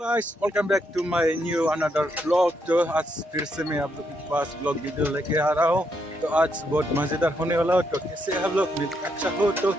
Guys welcome back to my new another blog. तो आज फिर से मैं आप लोग के पास ब्लॉग वीडियो लेके आ रहा हूँ। तो आज बहुत मज़ेदार होने वाला हो। तो कैसे आप लोग अच्छा हो तो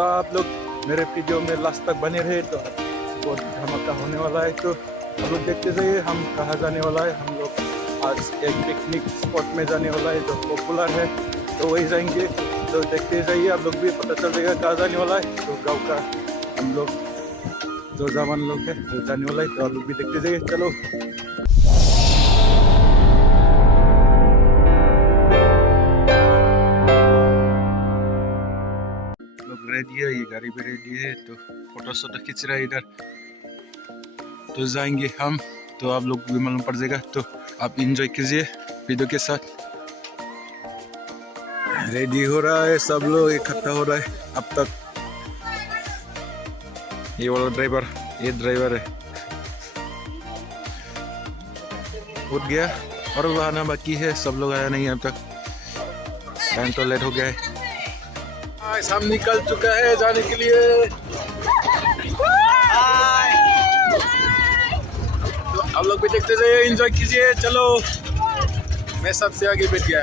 आप लोग मेरे वीडियो में लास्ट तक बने रहे। तो बहुत धमाका होने वाला है। तो आप लोग देखते जाइए हम कहाँ जाने वाला है। हम लोग आज एक पिकनिक स्पॉट में जाने वाला है जो पॉपुलर है, तो वही जाएंगे। तो देखते जाइए, आप लोग भी पता चल जाएगा कहाँ जाने वाला है। तो गाँव का हम लोग जो जवान लोग है तो जाने वाला है। तो आप लोग भी देखते जाइए, चलो। लोग रेडी है, ये गाड़ी भी रेडी है। तो फोटो शोटो खींच रहा है इधर। तो जाएंगे हम, तो आप लोग भी मालूम पड़ जाएगा। तो आप इंजॉय कीजिए वीडियो के साथ। रेडी हो रहा है, सब लोग इकट्ठा हो रहा है अब तक। ये वाला ड्राइवर, ये ड्राइवर है, उठ गया और वो आना बाकी है। सब लोग आया नहीं अब तक, टाइम तो लेट हो गया है। हम निकल चुका है जाने के लिए। तो आप लोग भी देखते जाइए, एंजॉय कीजिए, चलो। मैं सबसे आगे बैठ गया।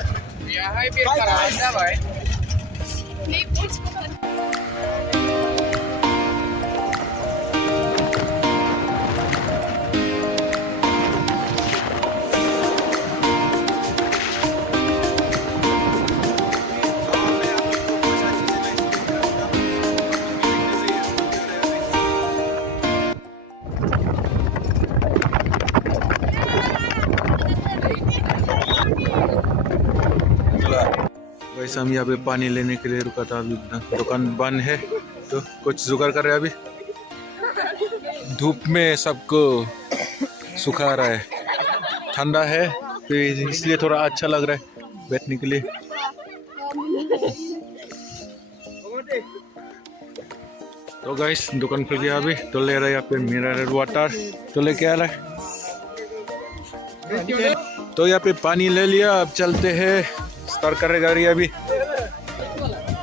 वैसे हम यहाँ पे पानी लेने के लिए रुका था। अभी दुकान बंद है, तो कुछ जुगाड़ कर रहे हैं अभी। धूप में सबको सुखा रहा है, ठंडा है तो इसलिए थोड़ा अच्छा लग रहा है बैठने के लिए। तो गाइस दुकान खुल गया अभी। तो ले रहा है यहाँ पे मिनरल वाटर, तो लेके आ रहा है। तो यहाँ पे पानी ले लिया, अब चलते हैं, स्टार्ट कर रहे गाड़ी अभी।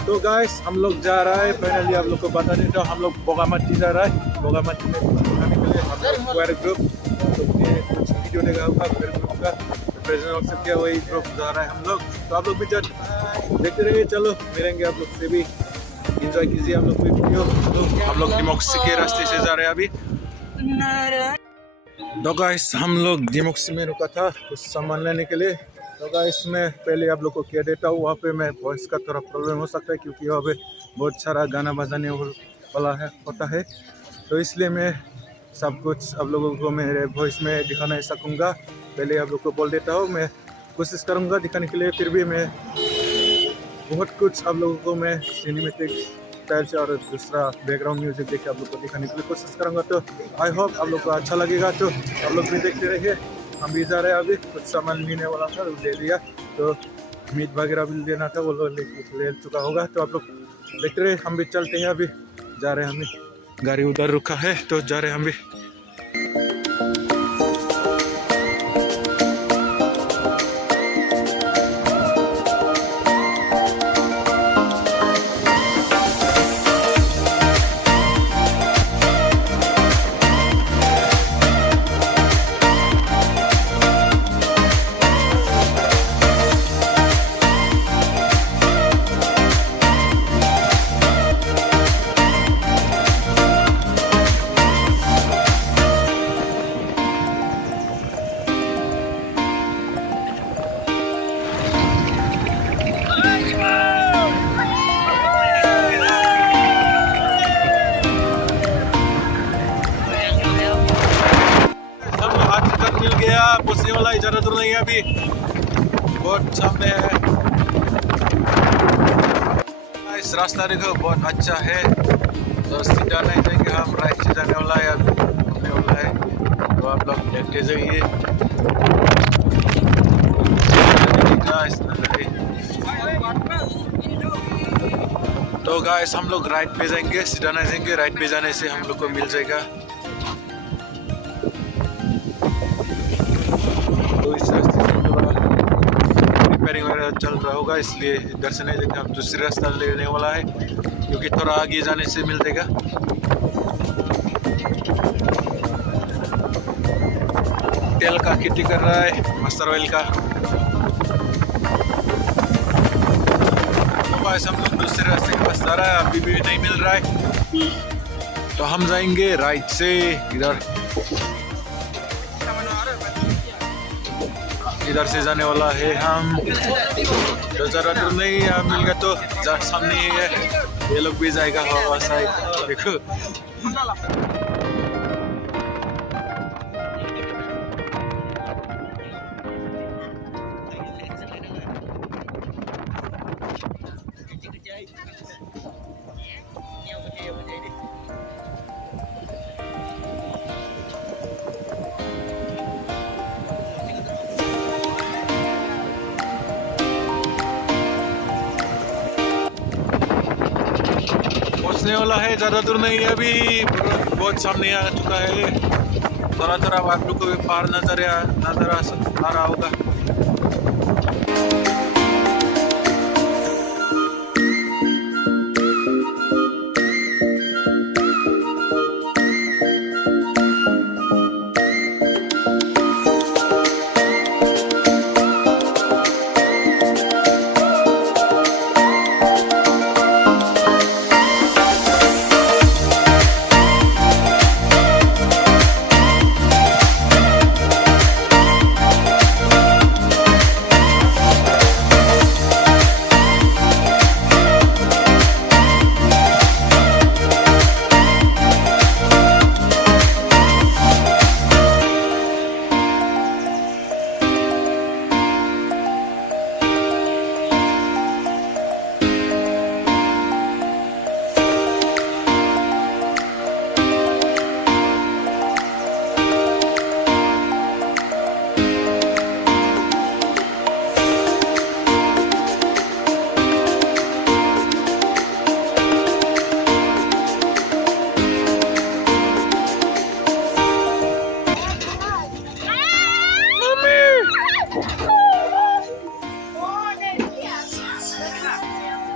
तो गाइस हम लोग जा रहा है, फाइनली आप लोग को बता देता हूँ, हम लोग बोगामाटी जा रहा है। बोगामाटी में खाने के लिए हम लोग चॉइर ग्रुप, तो कुछ वीडियो देखा होगा ग्रुप का प्रेजेंट ऑफ सब किया, वही ग्रुप जा रहा है हम लोग। तो आप लोग भी देखते रहिए, चलो मिलेंगे आप लोग से भी, एंजॉय कीजिए आप लोग भी वीडियो। तो हम लोग डिमोक्सी के रास्ते से जा रहे हैं अभी। तो गाइस हम लोग डिमोक्सी में रुका था कुछ सामान लेने के लिए। तो गाइस मैं पहले आप लोग को कह देता हूँ, वहाँ पे मैं वॉइस का थोड़ा प्रॉब्लम हो सकता है, क्योंकि वहाँ पे बहुत सारा गाना बजाने वाला होता है। तो इसलिए मैं सब कुछ आप लोगों को मेरे वॉइस में दिखा नहीं सकूँगा। पहले आप लोग को बोल देता हूँ, मैं कोशिश करूँगा दिखाने के लिए। फिर भी मैं बहुत कुछ आप लोगों को मैं सिनेमेटिक स्टाइल से और दूसरा बैकग्राउंड म्यूजिक देख के आप लोग को दिखाने के लिए कोशिश करूँगा। तो आई होप आप लोग को अच्छा लगेगा। तो आप लोग भी देखते रहिए। हम भी जा रहे हैं अभी, कुछ सामान लेने वाला था वो ले लिया। तो मीट वगैरह भी लेना था, वो लोग ले चुका होगा। तो आप लोग देखते रहे, हम भी चलते हैं अभी, जा रहे हैं। हमें गाड़ी उधर रुका है, तो जा रहे हैं हम भी। मिल गया, पहुंचने वाला, ज़्यादा दूर नहीं है अभी, बहुत सामने है। इस रास्ता देखो बहुत अच्छा है। तो सीधा नहीं जाएंगे हम, राइट से जाने वाला है, अभी घूमने वाला है। तो आप लोग देखते जाइए। तो गाइस हम लोग राइट पे जाएंगे, सीधा नहीं जाएंगे। राइट पे जाने से हम लोग को मिल जाएगा। तो इस रास्ते से थोड़ा रिपेयरिंग वगैरह चल रहा होगा, इसलिए इधर से नहीं जाएंगे हम, दूसरे रास्ता लेने वाला है, क्योंकि थोड़ा आगे जाने से मिल जाएगा। तेल का खेती कर रहा है, मस्टर्ड ऑयल का। तो बस हम लोग दूसरे रास्ते के पास जा रहा है, अभी भी नहीं मिल रहा है, तो हम जाएंगे राइट से। इधर से जाने वाला है हम, तो ज़रा दूर नहीं है, मिल गया तो जट सामने ही है, ये लोग भी जाएगा हवा साइड। देखो पहुंचने वाला है, ज़्यादा दूर नहीं है, अभी बहुत सामने आ चुका है। थोड़ा थोड़ा आप लोग को भी पार नजर आ रहा होगा।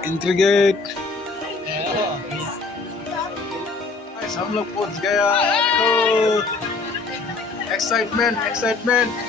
एंट्री गेट, हम लोग पहुंच गया। Excitement excitement.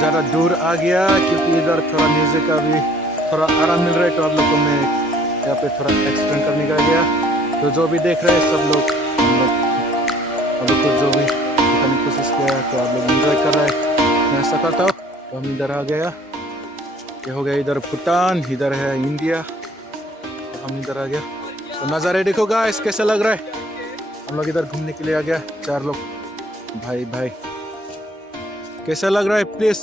ज़्यादा दूर आ गया क्योंकि इधर थोड़ा म्यूजिक का भी थोड़ा आराम मिल रहा है, तो आप लोग को मैं यहाँ पे थोड़ा एक्सप्लेन करने का गया। तो जो भी देख रहे हैं सब लोग, आप लोग को जो भी दिखाने की कोशिश किया, तो आप लोग एंजॉय कर रहे हैं, मैं ऐसा करता हूँ। तो हम इधर आ गया, ये हो गया इधर भूटान, इधर है इंडिया, तो हम इधर आ गया। तो नज़ारे देखो गाइस कैसा लग रहा है। हम लोग इधर घूमने के लिए आ गया, 4 लोग भाई भाई। कैसा लग रहा है प्लीज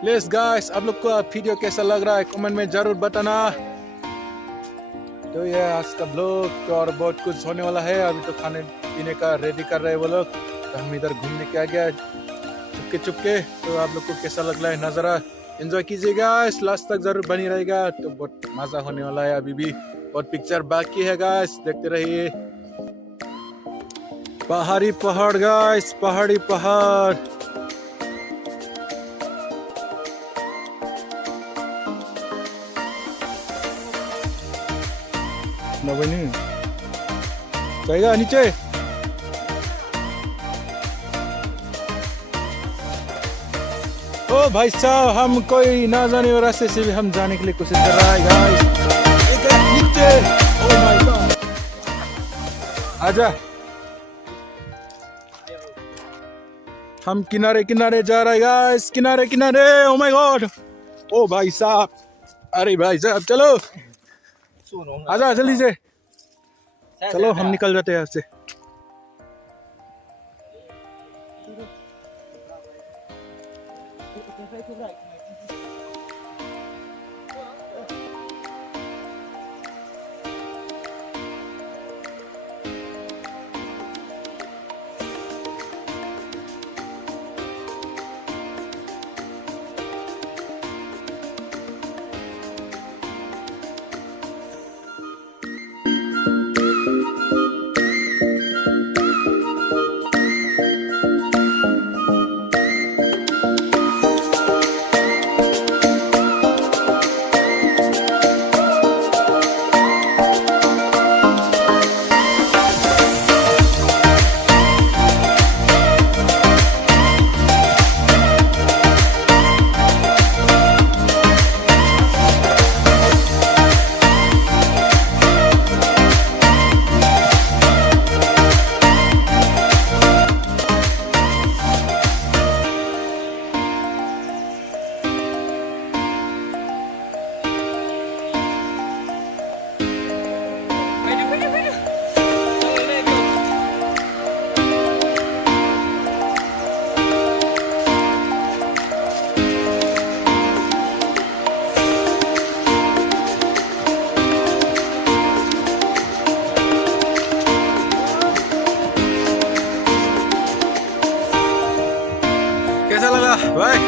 प्लीज गाइस, आप लोग को वीडियो कैसा लग रहा है कमेंट में जरूर बताना। तो ये आज का ब्लॉग तो और बहुत कुछ होने वाला है। अभी तो खाने पीने का रेडी कर रहे हैं वो लोग, तो हम इधर घूमने के आ गया चुपके चुपके। तो आप लोग को कैसा लग रहा है नज़ारा एंजॉय कीजिएगा, इस लास्ट तक जरूर बनी रहेगा, तो बहुत मजा होने वाला है। अभी भी बहुत पिक्चर बाकी है गाइस, देखते रहिए। पहाड़ी पहाड़ गाइस, पहाड़ी पहाड़। ना बनी जाएगा नीचे। ओ भाई साहब, हम कोई ना जाने वाले रास्ते से भी हम जाने के लिए कोशिश कर रहा है गाइस। नीचे, ओ माय गॉड, आजा। हम किनारे किनारे जा रहे हैं गाइस, किनारे किनारे। ओ माय गॉड, ओ भाई साहब, अरे भाई साहब चलो, आजा जल्दी से, चलो हम निकल जाते हैं यहाँ से। कैसा लगा भाई?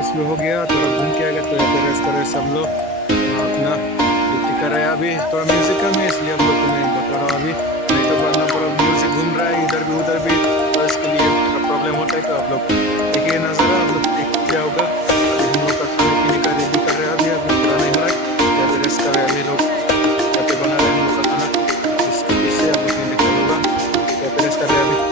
फ्रेश भी हो गया, थोड़ा घूम के आ गया, तो यहाँ पे रेस्ट कर रहे सब लोग अपना ड्यूटी कर रहे हैं। अभी थोड़ा म्यूजिक कम है इसलिए हम लोग तुम्हें बता रहा हूँ अभी, नहीं तो वरना पूरा म्यूजिक घूम रहा है इधर भी उधर भी, तो इसके लिए प्रॉब्लम होता है। तो आप लोग देखिए नज़ारा, आप लोग देख क्या होगा। अभी हम लोग का खाने पीने का रेडी कर रहे हैं, अभी पूरा नहीं हो रहा है, यहाँ पे रेस्ट कर रहे हैं अभी लोग, यहाँ पे बना रहे हैं हम लोग का खाना। इसके पीछे आप लोग ने देखा होगा, यहाँ पे रेस्ट कर रहे हैं अभी।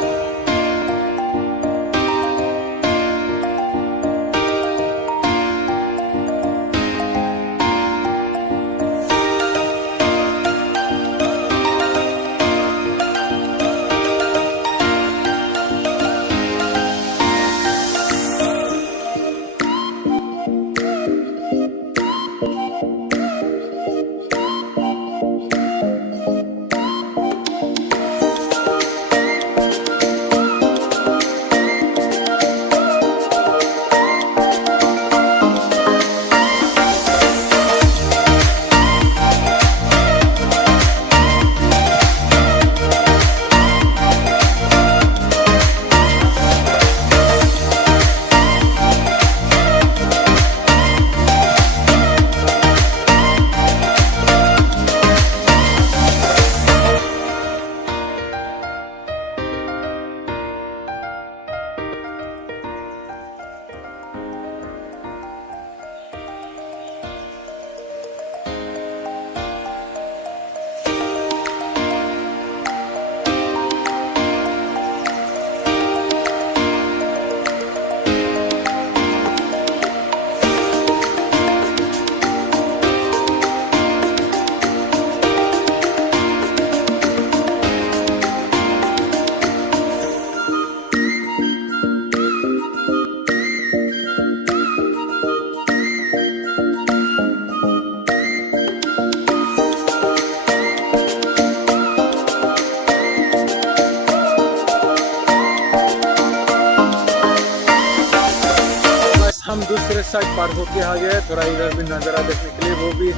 हम दूसरे साइड पार होके आ गए, थोड़ा इधर भी नज़ारा देखने के लिए, वो भी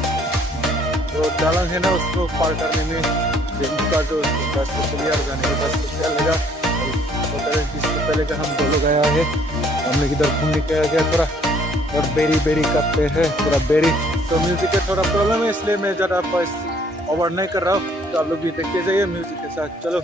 जो दालांग है ना उसको पार करने में का जो 10 रुपया जाने के 10 रुपया लगा। इससे पहले का हम 2 लोग आया है, हमने किधर घूमने के आ गया थोड़ा, और बेरी करते हैं पूरा बेरी। तो म्यूजिक का थोड़ा प्रॉब्लम है इसलिए मैं ज़्यादा ओवर नहीं कर रहा हूँ, तो आप लोग भी देखते जाइए म्यूजिक के साथ। चलो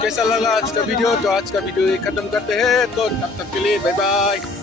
कैसा लगा आज का वीडियो? तो आज का वीडियो ये खत्म करते हैं, तो तब तक के लिए बाय बाय।